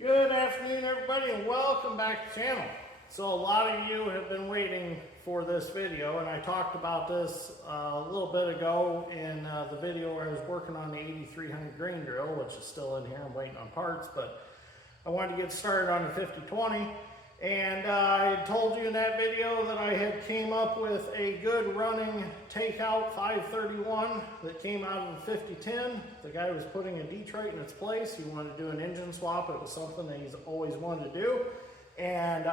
Good afternoon, everybody, and welcome back to the channel. So a lot of you have been waiting for this video, and I talked about this a little bit ago in the video where I was working on the 8300 grain drill, which is still in here. I'm waiting on parts, but I wanted to get started on the 5020. And I told you in that video that I had came up with a good running takeout 531 that came out of the 5010. The guy was putting a Detroit in its place. He wanted to do an engine swap. It was something that he's always wanted to do. And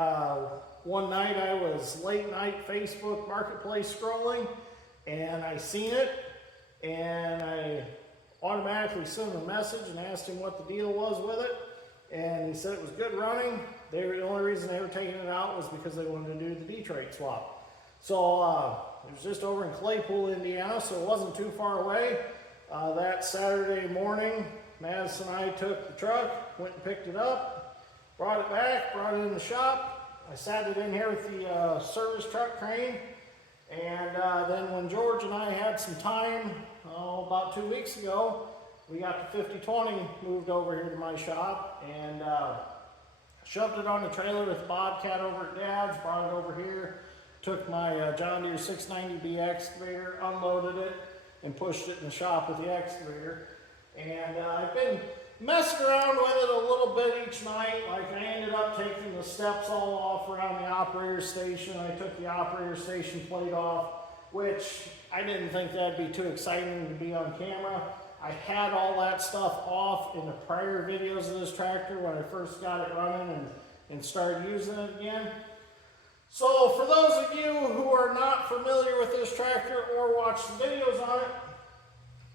one night I was late night Facebook marketplace scrolling, and I seen it, and I automatically sent him a message and asked him what the deal was with it. And he said it was good running. The only reason they were taking it out was because they wanted to do the Detroit swap. So it was just over in Claypool, Indiana, so it wasn't too far away. That Saturday morning, Madison and I took the truck, went and picked it up, brought it back, brought it in the shop. I sat it in here with the service truck crane. And then when George and I had some time, about 2 weeks ago, we got the 5020 moved over here to my shop and shoved it on the trailer with the Bobcat over at Dad's, brought it over here, took my John Deere 690B excavator, unloaded it, and pushed it in the shop with the excavator. And I've been messing around with it a little bit each night. Like I ended up taking the steps all off around the operator station. I took the operator station plate off, which I didn't think that'd be too exciting to be on camera. I had all that stuff off in the prior videos of this tractor when I first got it running and started using it again. So for those of you who are not familiar with this tractor or watch the videos on it,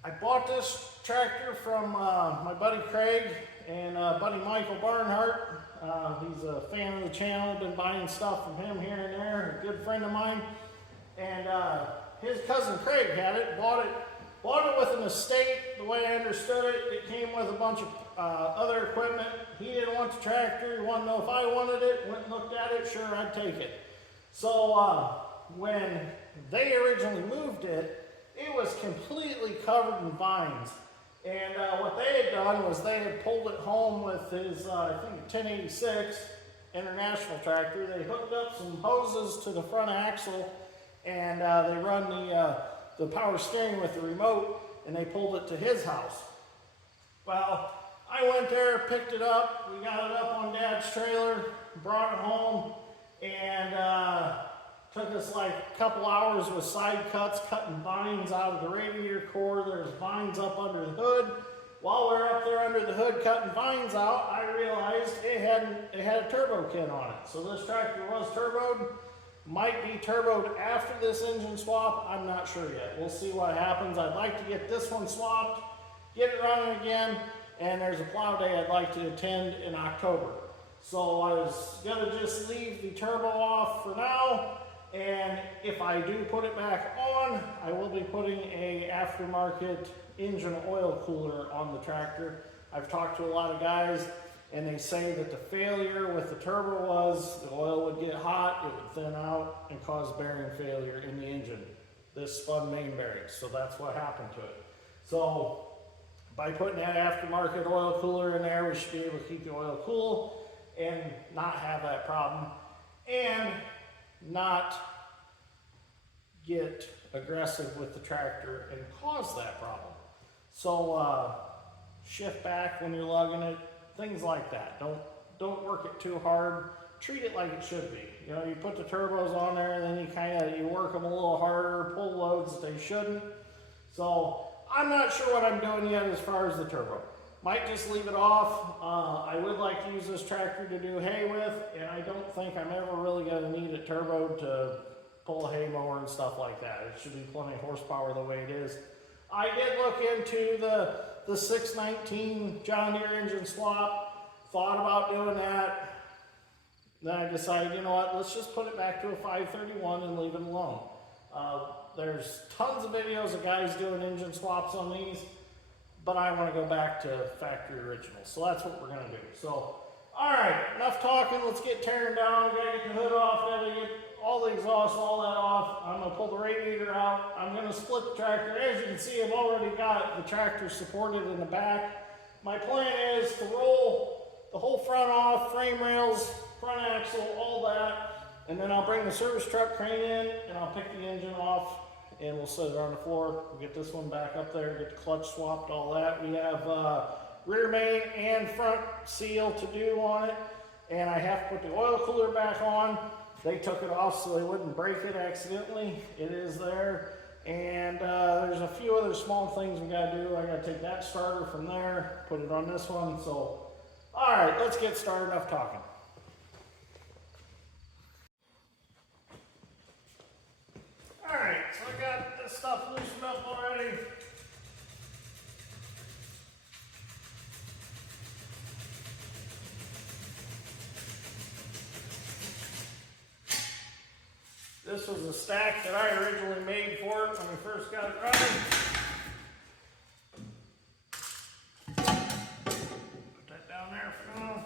I bought this tractor from my buddy Craig and buddy Michael Barnhart. He's a fan of the channel, been buying stuff from him here and there, a good friend of mine. And his cousin Craig had it, bought it with an estate. The way I understood it, it came with a bunch of other equipment. He didn't want the tractor. He wanted to know if I wanted it. Went and looked at it. Sure, I'd take it. So when they originally moved it, it was completely covered in vines. And what they had done was they had pulled it home with his, I think, 1086 International tractor. They hooked up some hoses to the front axle, and they run the power steering with the remote, and they pulled it to his house. Well, I went there, picked it up, we got it up on Dad's trailer, brought it home, and took us like a couple hours with side cuts, cutting vines out of the radiator core. There's vines up under the hood. While we were up there under the hood cutting vines out, I realized it had a turbo kit on it. So this tractor was turboed. Might be turboed after this engine swap. I'm not sure yet. We'll see what happens. I'd like to get this one swapped, get it running again, and there's a plow day I'd like to attend in October. So I was gonna just leave the turbo off for now, and if I do put it back on, I will be putting a aftermarket engine oil cooler on the tractor. I've talked to a lot of guys, and they say that the failure with the turbo was the oil would get hot, it would thin out, and cause bearing failure in the engine. This spun main bearings, so that's what happened to it. So by putting that aftermarket oil cooler in there, we should be able to keep the oil cool and not have that problem, and not get aggressive with the tractor and cause that problem. So shift back when you're lugging it, things like that. Don't work it too hard. Treat it like it should be. You know, you put the turbos on there, and then you work them a little harder, pull loads that they shouldn't. So I'm not sure what I'm doing yet as far as the turbo. Might just leave it off. I would like to use this tractor to do hay with, and I don't think I'm ever really going to need a turbo to pull a hay mower and stuff like that. It should be plenty of horsepower the way it is. I did look into the 619 John Deere engine swap, thought about doing that. Then I decided, you know what, let's just put it back to a 531 and leave it alone. There's tons of videos of guys doing engine swaps on these, but I want to go back to factory originals. So that's what we're going to do. So, all right, enough talking. Let's get tearing down. Got to get the hood off. Got to get all the exhaust, all that off. I'm going to pull the radiator out. I'm going to split the tractor. As you can see, I've already got the tractor supported in the back. My plan is to roll the whole front front off, frame rails, front axle, all that. And then I'll bring the service truck crane in and I'll pick the engine off and we'll set it on the floor. We'll get this one back up there, get the clutch swapped, all that. We have rear main and front seal to do on it. And I have to put the oil cooler back on. They took it off so they wouldn't break it accidentally. It is there. And there's a few other small things we gotta do. I gotta take that starter from there, put it on this one. So, all right, let's get started. Enough talking. All right, so I got this stuff loosened up already. This was a stack that I originally made for it when we first got it running. Put that down there for now.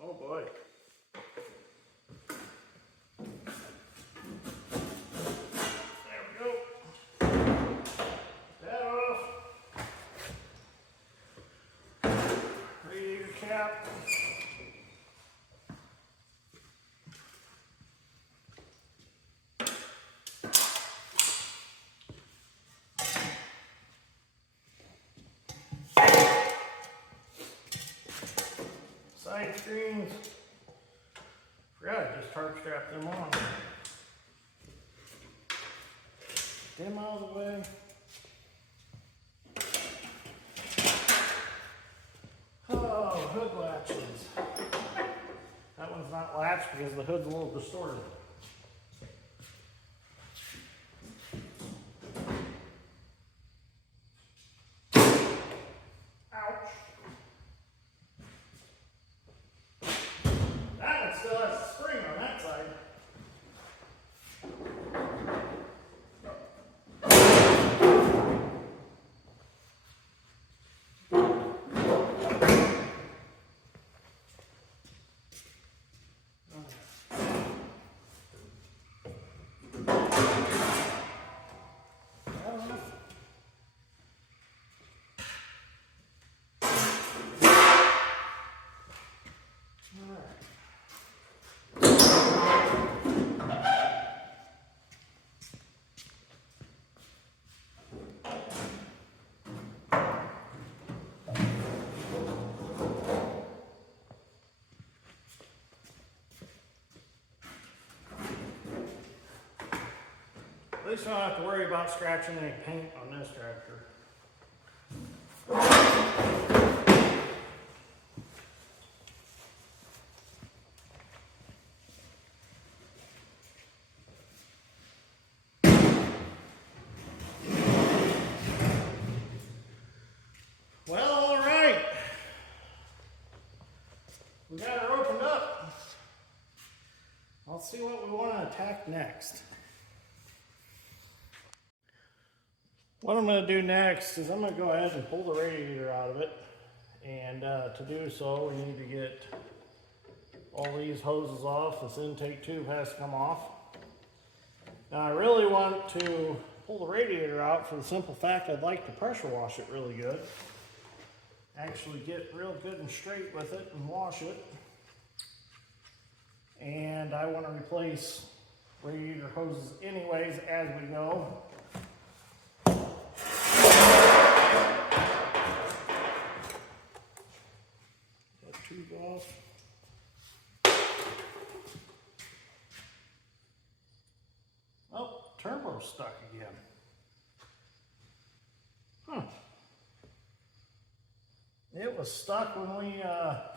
Oh boy. There we go. That off. Radiator cap. Side screens. Forgot I just tarp strapped them on. Them out of the way. Oh, hood latches. That one's not latched because the hood's a little distorted. Ouch. That one still has a spring on that side. At least I don't have to worry about scratching any paint on this tractor. Well, all right. We got her opened up. Let's see what we want to attack next. What I'm going to do next is I'm going to go ahead and pull the radiator out of it. And to do so, we need to get all these hoses off. This intake tube has to come off. Now I really want to pull the radiator out for the simple fact I'd like to pressure wash it really good. Actually get real good and straight with it and wash it. And I want to replace radiator hoses anyways as we go. Tube off. Oh, turbo's stuck again. Huh. It was stuck when we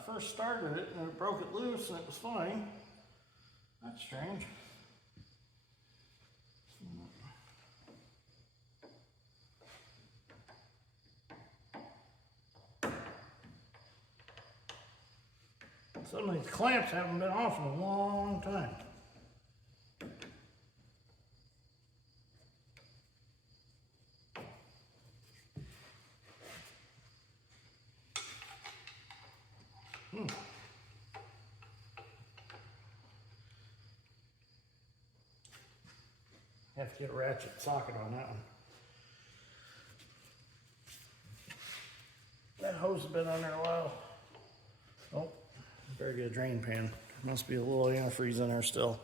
first started it and it broke it loose and it was fine. That's strange. Some of these clamps haven't been off in a long time. Have to get a ratchet socket on that one. That hose has been on there a while. Oh, better get a drain pan. Must be a little antifreeze in there still.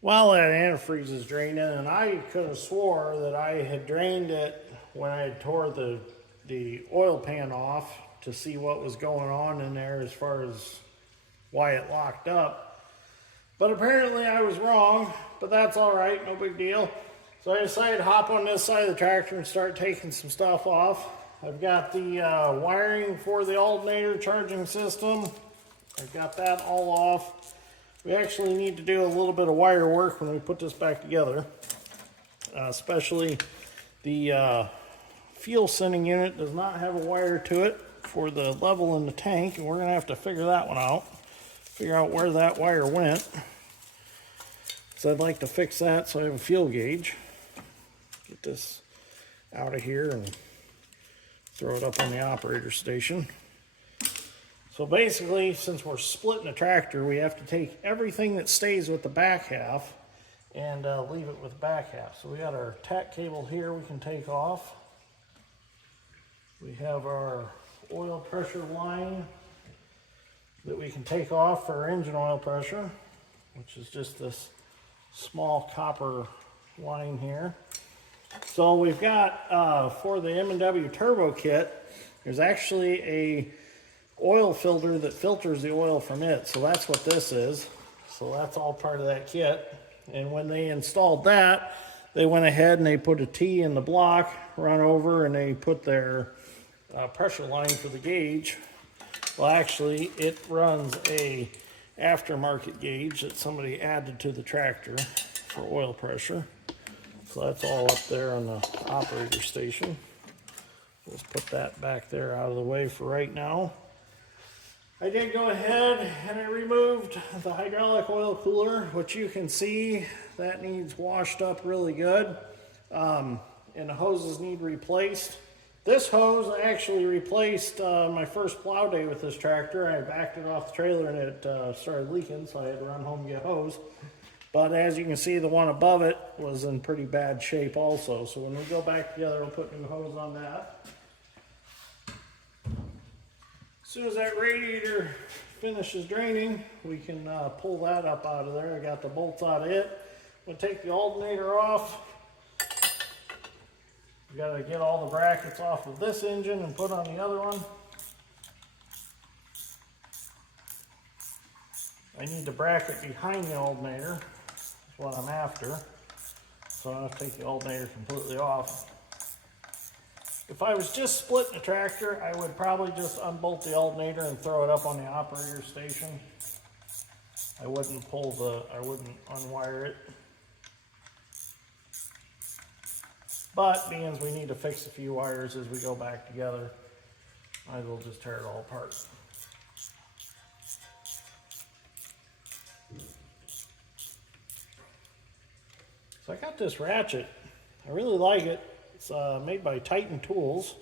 While that antifreeze is draining, and I could have swore that I had drained it when I had tore the oil pan off to see what was going on in there as far as why it locked up. But apparently I was wrong, but that's all right, no big deal. So I decided to hop on this side of the tractor and start taking some stuff off. I've got the wiring for the alternator charging system. I've got that all off. We actually need to do a little bit of wire work when we put this back together. Especially the fuel sending unit does not have a wire to it for the level in the tank, and we're going to have to figure that one out. Figure out where that wire went. So I'd like to fix that so I have a fuel gauge. Get this out of here and throw it up on the operator station. So basically, since we're splitting the tractor, we have to take everything that stays with the back half and leave it with the back half. So we got our tack cable here we can take off. We have our oil pressure line that we can take off for our engine oil pressure, which is just this small copper line here. So we've got, for the M&W turbo kit, there's actually a oil filter that filters the oil from it. So that's what this is. So that's all part of that kit. And when they installed that, they went ahead and they put a T in the block, run over, and they put their pressure line for the gauge. Well, actually, it runs a aftermarket gauge that somebody added to the tractor for oil pressure. So that's all up there on the operator station. Let's put that back there out of the way for right now. I did go ahead and I removed the hydraulic oil cooler, which you can see that needs washed up really good. And the hoses need replaced. This hose actually replaced my first plow day with this tractor. I backed it off the trailer and it started leaking, so I had to run home and get a hose. But as you can see, the one above it was in pretty bad shape also. So when we go back together, we'll put new hose on that. As soon as that radiator finishes draining, we can pull that up out of there. I got the bolts out of it. I'm going to take the alternator off. We got to get all the brackets off of this engine and put on the other one. I need the bracket behind the alternator. That's what I'm after. So I'm going to take the alternator completely off. If I was just splitting the tractor, I would probably just unbolt the alternator and throw it up on the operator station. I wouldn't unwire it. But being as we need to fix a few wires as we go back together, might as well just tear it all apart. So I got this ratchet. I really like it. It's made by Titan Tools.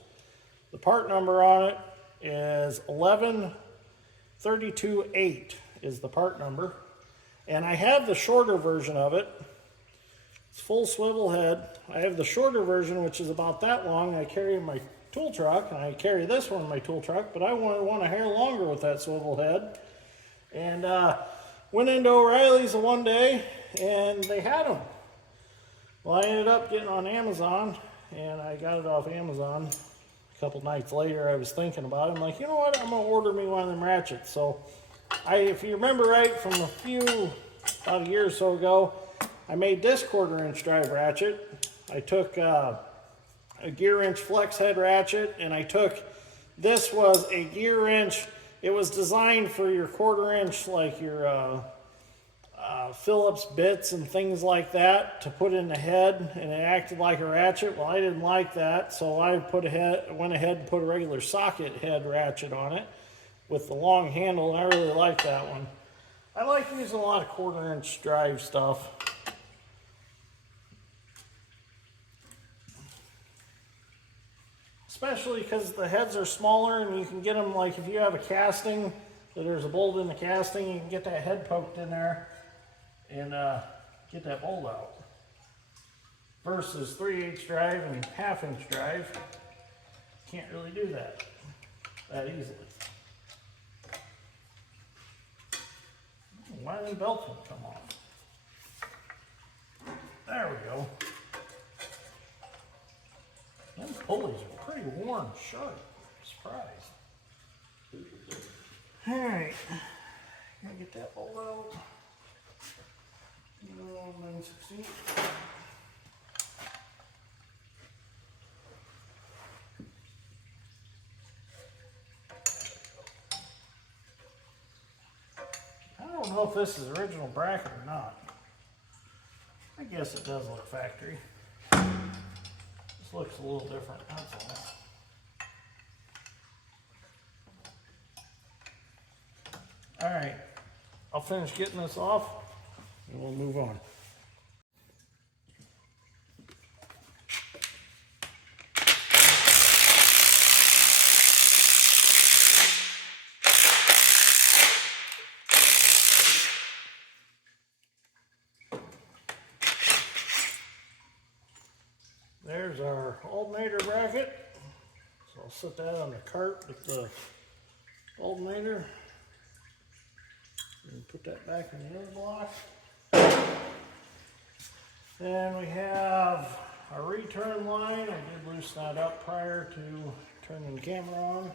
The part number on it is 11328 is the part number. And I have the shorter version of it. It's full swivel head. I have the shorter version, which is about that long. I carry in my tool truck, and I carry this one in my tool truck, but I wanted one a hair longer with that swivel head. And went into O'Reilly's one day, and they had them. Well, I ended up getting on Amazon, and I got it off Amazon. A couple nights later, I was thinking about it. I'm like, you know what? I'm going to order me one of them ratchets. So, if you remember right, from about a year or so ago, I made this 1/4 inch drive ratchet. I took a gear wrench flex head ratchet, and this was a gear wrench. It was designed for your 1/4 inch, like your Phillips bits and things like that, to put in the head, and it acted like a ratchet. Well, I didn't like that, so I went ahead and put a regular socket head ratchet on it with the long handle, and I really like that one. I like using a lot of 1/4 inch drive stuff. Especially because the heads are smaller, and you can get them, like if you have a casting, so there's a bolt in the casting, you can get that head poked in there and get that bolt out. Versus 3/8 drive and 1/2 inch drive, can't really do that easily. Why didn't the belt won't come off? There we go. Those pulleys are pretty worn sharp. Surprised. Alright, gotta get that bolt out. 9/16. I don't know if this is original bracket or not. I guess it does look factory. This looks a little different, that's all. Alright, I'll finish getting this off and we'll move on. There's our alternator bracket. So I'll set that on the cart with the alternator. And put that back in the other block. Then we have a return line. I did loosen that up prior to turning the camera on.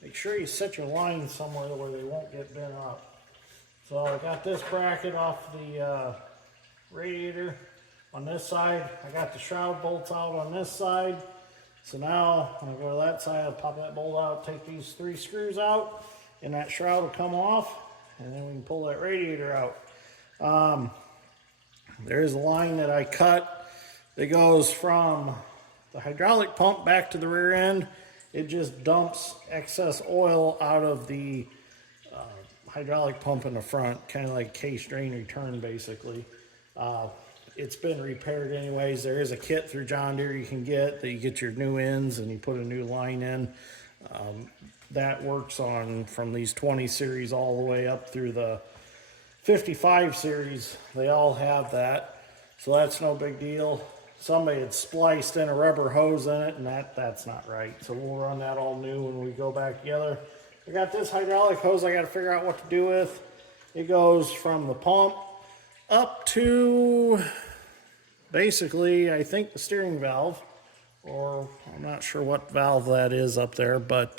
Make sure you set your lines somewhere where they won't get bent up. So I got this bracket off the radiator on this side. I got the shroud bolts out on this side. So now I'm going to go to that side, I'll pop that bolt out, take these 3 screws out, and that shroud will come off, and then we can pull that radiator out. There's a line that I cut that goes from the hydraulic pump back to the rear end. It just dumps excess oil out of the hydraulic pump in the front, kind of like case drain return basically. It's been repaired anyways. There is a kit through John Deere you can get that you get your new ends and you put a new line in. That works on from these 20 series all the way up through the 55 series. They all have that, so that's no big deal. Somebody had spliced in a rubber hose in it, and that's not right. So we'll run that all new when we go back together. I got this hydraulic hose I got to figure out what to do with. It goes from the pump up to basically, I think, the steering valve, or I'm not sure what valve that is up there, but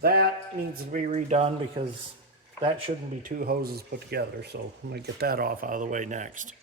that needs to be redone because that shouldn't be 2 hoses put together. So I'm going to get that off out of the way next.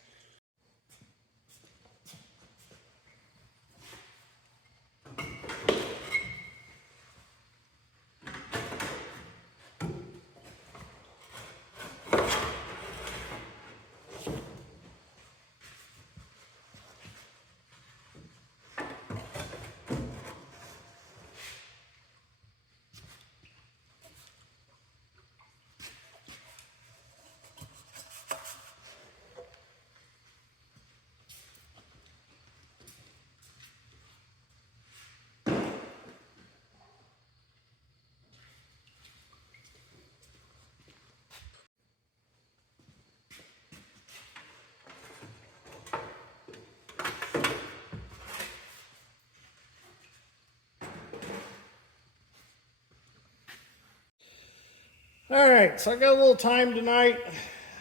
All right, so I got a little time tonight.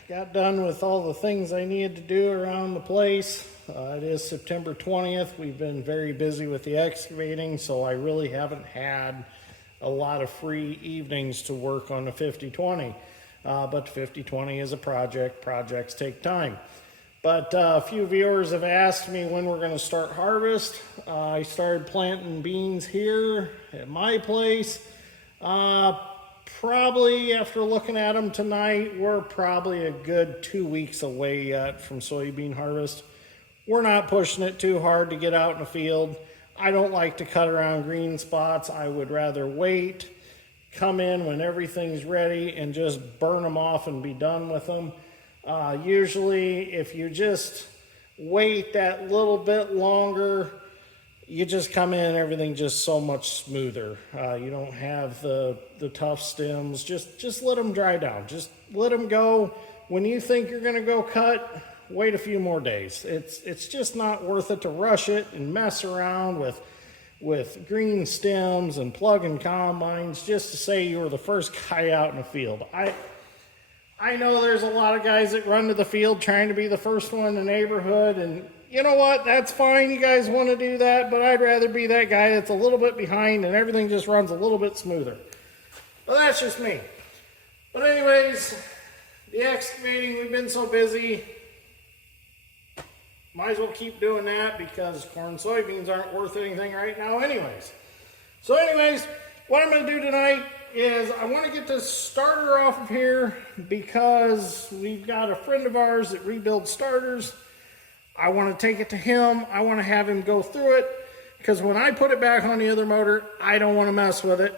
Got done with all the things I needed to do around the place. It is September 20th. We've been very busy with the excavating, so I really haven't had a lot of free evenings to work on the 50/20. But the 50/20 is a project. Projects take time. But a few viewers have asked me when we're going to start harvest. I started planting beans here at my place. Probably after looking at them tonight, we're probably a good 2 weeks away yet from soybean harvest. We're not pushing it too hard to get out in the field. I don't like to cut around green spots. I would rather wait, come in when everything's ready, and just burn them off and be done with them. Usually, if you just wait that little bit longer, you just come in and everything just so much smoother. You don't have the tough stems. Just let them dry down. Just let them go. When you think you're going to go cut, wait a few more days. It's just not worth it to rush it and mess around with green stems and plugging combines just to say you were the first guy out in the field. I know there's a lot of guys that run to the field trying to be the first one in the neighborhood, and you know what? That's fine. You guys want to do that, but I'd rather be that guy that's a little bit behind and everything just runs a little bit smoother. But that's just me. But anyways, the excavating, we've been so busy. Might as well keep doing that because corn and soybeans aren't worth anything right now anyways. So anyways, what I'm going to do tonight is I want to get this starter off of here because we've got a friend of ours that rebuilds starters. I want to take it to him. I want to have him go through it because when I put it back on the other motor, I don't want to mess with it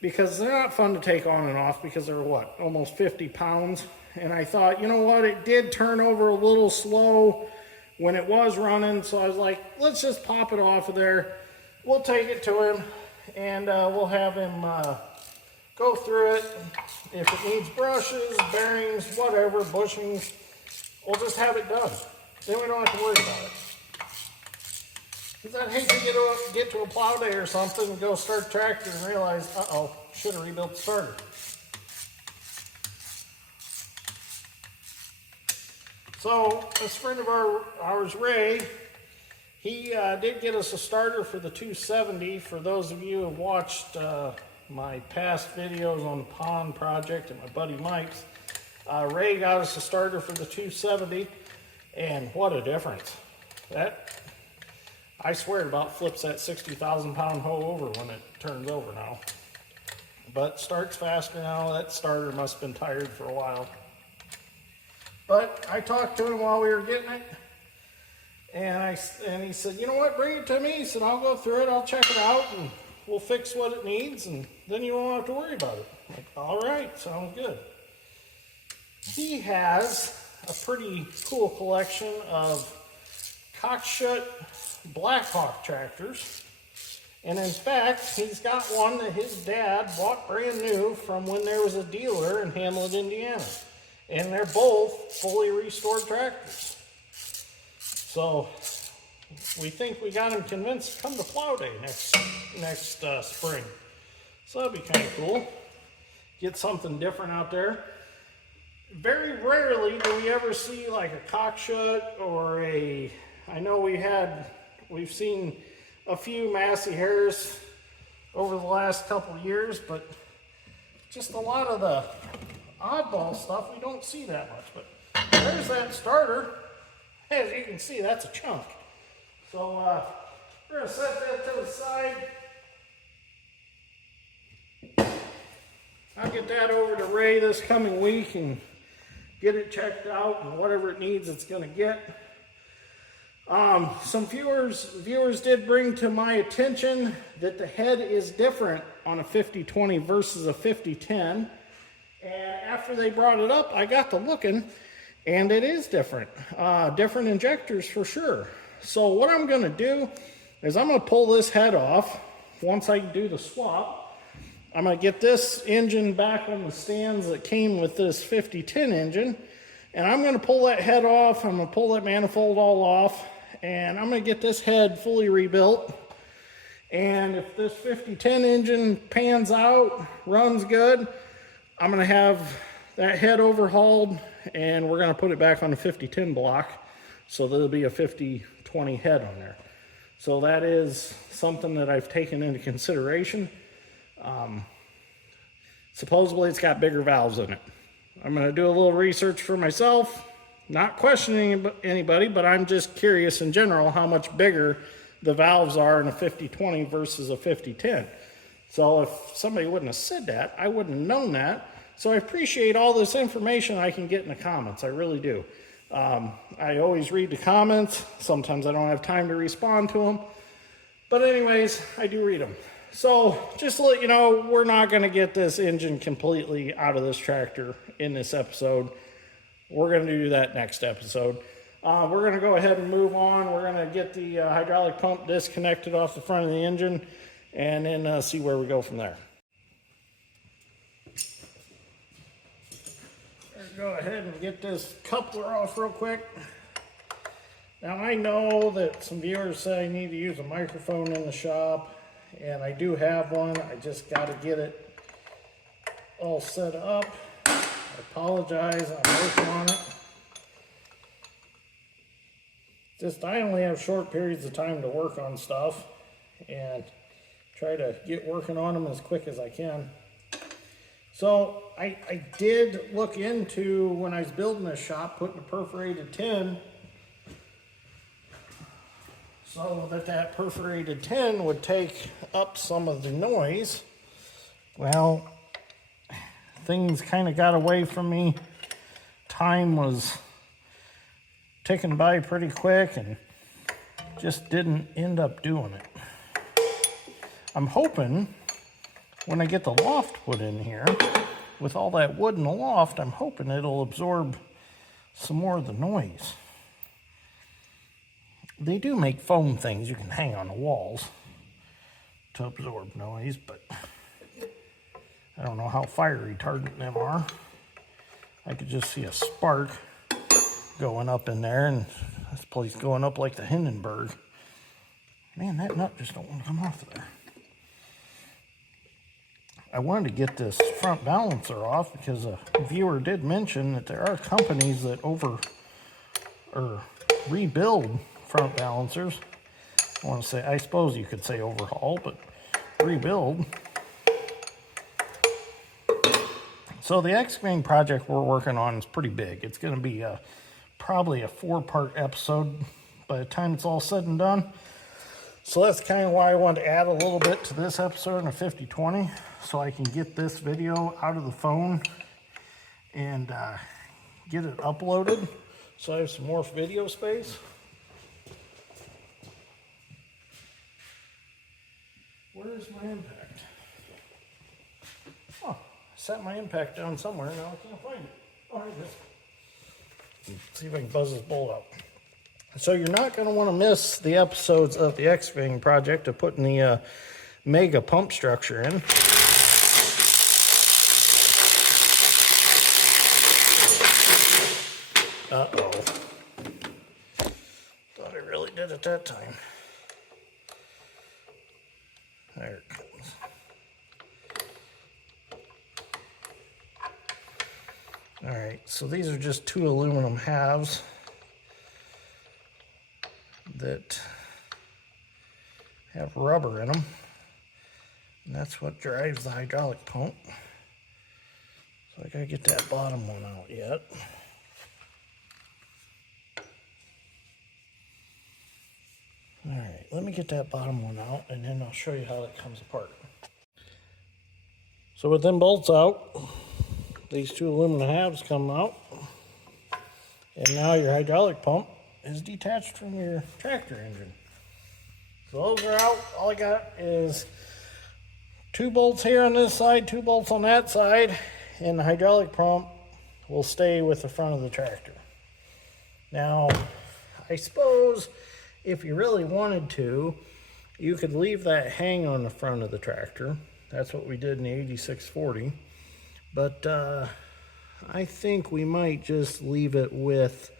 because they're not fun to take on and off because they're what, almost 50 pounds. And I thought, you know what, it did turn over a little slow when it was running, so I was like, let's just pop it off of there. We'll take it to him, and we'll have him go through it. If it needs brushes, bearings, whatever, bushings, we'll just have it done. Then we don't have to worry about it. Because I'd hate to get to a plow day or something and go start tractor and realize, uh-oh, should have rebuilt the starter. So, this friend of ours, Ray, he did get us a starter for the 270. For those of you who have watched my past videos on the pond project and my buddy Mike's, Ray got us a starter for the 270, and what a difference. That, I swear, it about flips that 60,000 pound hoe over when it turns over now. But starts faster now. That starter must have been tired for a while. But I talked to him while we were getting it, and he said, you know what, bring it to me. He said, I'll go through it, I'll check it out, and we'll fix what it needs, and then you won't have to worry about it. I'm like, all right, sounds good. He has a pretty cool collection of Cockshutt Blackhawk tractors, and in fact, he's got one that his dad bought brand new from when there was a dealer in Hamlet, Indiana. And they're both fully restored tractors. So we think we got him convinced to come to plow day next spring. So that'd be kind of cool. Get something different out there. Very rarely do we ever see like a Cockshutt or a, I know we've seen a few Massey Harris over the last couple of years, but just a lot of the oddball stuff, we don't see that much. But there's that starter. As you can see, that's a chunk. So we're going to set that to the side. I'll get that over to Ray this coming week and get it checked out and whatever it needs it's going to get. Some viewers did bring to my attention that the head is different on a 50/20 versus a 50/10. And after they brought it up, I got to looking, and it is different. Different injectors for sure. So what I'm going to do is I'm going to pull this head off once I do the swap. I'm going to get this engine back on the stands that came with this 50/10 engine, and I'm going to pull that head off. I'm going to pull that manifold all off, and I'm going to get this head fully rebuilt. And if this 50/10 engine pans out, runs good, I'm going to have that head overhauled, and we're going to put it back on the 50/10 block, so there'll be a 50/20 head on there. So that is something that I've taken into consideration. Supposedly it's got bigger valves in it. I'm going to do a little research for myself, not questioning anybody, but I'm just curious in general how much bigger the valves are in a 50/20 versus a 50/10. So if somebody wouldn't have said that, I wouldn't have known that. So I appreciate all this information I can get in the comments. I really do. I always read the comments. Sometimes I don't have time to respond to them. But anyways, I do read them. So just to let you know, we're not going to get this engine completely out of this tractor in this episode. We're going to do that next episode. We're going to go ahead and move on. We're going to get the hydraulic pump disconnected off the front of the engine and then see where we go from there. Let's go ahead and get this coupler off real quick. Now I know that some viewers say I need to use a microphone in the shop, and I do have one. I just got to get it all set up. I apologize, I'm working on it. Just I only have short periods of time to work on stuff and try to get working on them as quick as I can. So I did look into, when I was building this shop, putting a perforated tin so that perforated tin would take up some of the noise. Well, things kind of got away from me. Time was ticking by pretty quick and just didn't end up doing it. I'm hoping when I get the loft put in here, with all that wood in the loft, I'm hoping it'll absorb some more of the noise. They do make foam things you can hang on the walls to absorb noise, but I don't know how fire retardant them are. I could just see a spark going up in there, and this place going up like the Hindenburg. Man, that nut just don't want to come off there. I wanted to get this front balancer off because a viewer did mention that there are companies that rebuild front balancers. I suppose you could say overhaul, but rebuild. So the excavating project we're working on is pretty big. It's going to be probably a 4-part episode by the time it's all said and done. So that's kind of why I wanted to add a little bit to this episode in a 50/20, so I can get this video out of the phone and get it uploaded so I have some more video space. Where's my impact? Oh, I set my impact down somewhere, now I can't find it. Oh, here it is. Let's see if I can buzz this bolt up. So you're not going to want to miss the episodes of the excavating project of putting the mega pump structure in. Uh-oh. Thought I really did it that time. There it comes. Alright, so these are just 2 aluminum halves that have rubber in them, and that's what drives the hydraulic pump. So I gotta get that bottom one out yet. Alright, let me get that bottom one out and then I'll show you how it comes apart. So with them bolts out, these 2 aluminum halves come out, and now your hydraulic pump is detached from your tractor engine. So those are out. All I got is 2 bolts here on this side, 2 bolts on that side, and the hydraulic pump will stay with the front of the tractor. Now, I suppose if you really wanted to, you could leave that hang on the front of the tractor. That's what we did in the 8640. But I think we might just leave it with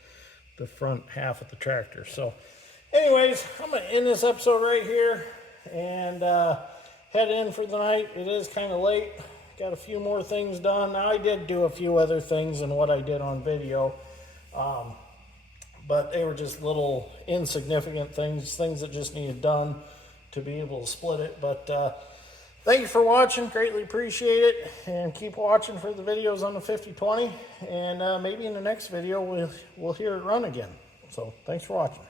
the front half of the tractor. So anyways, I'm going to end this episode right here and head in for the night. It is kind of late. Got a few more things done. Now I did do a few other things than what I did on video. But they were just little insignificant things that just needed done to be able to split it. But thank you for watching. Greatly appreciate it. And keep watching for the videos on the 50/20. And maybe in the next video we'll hear it run again. So thanks for watching.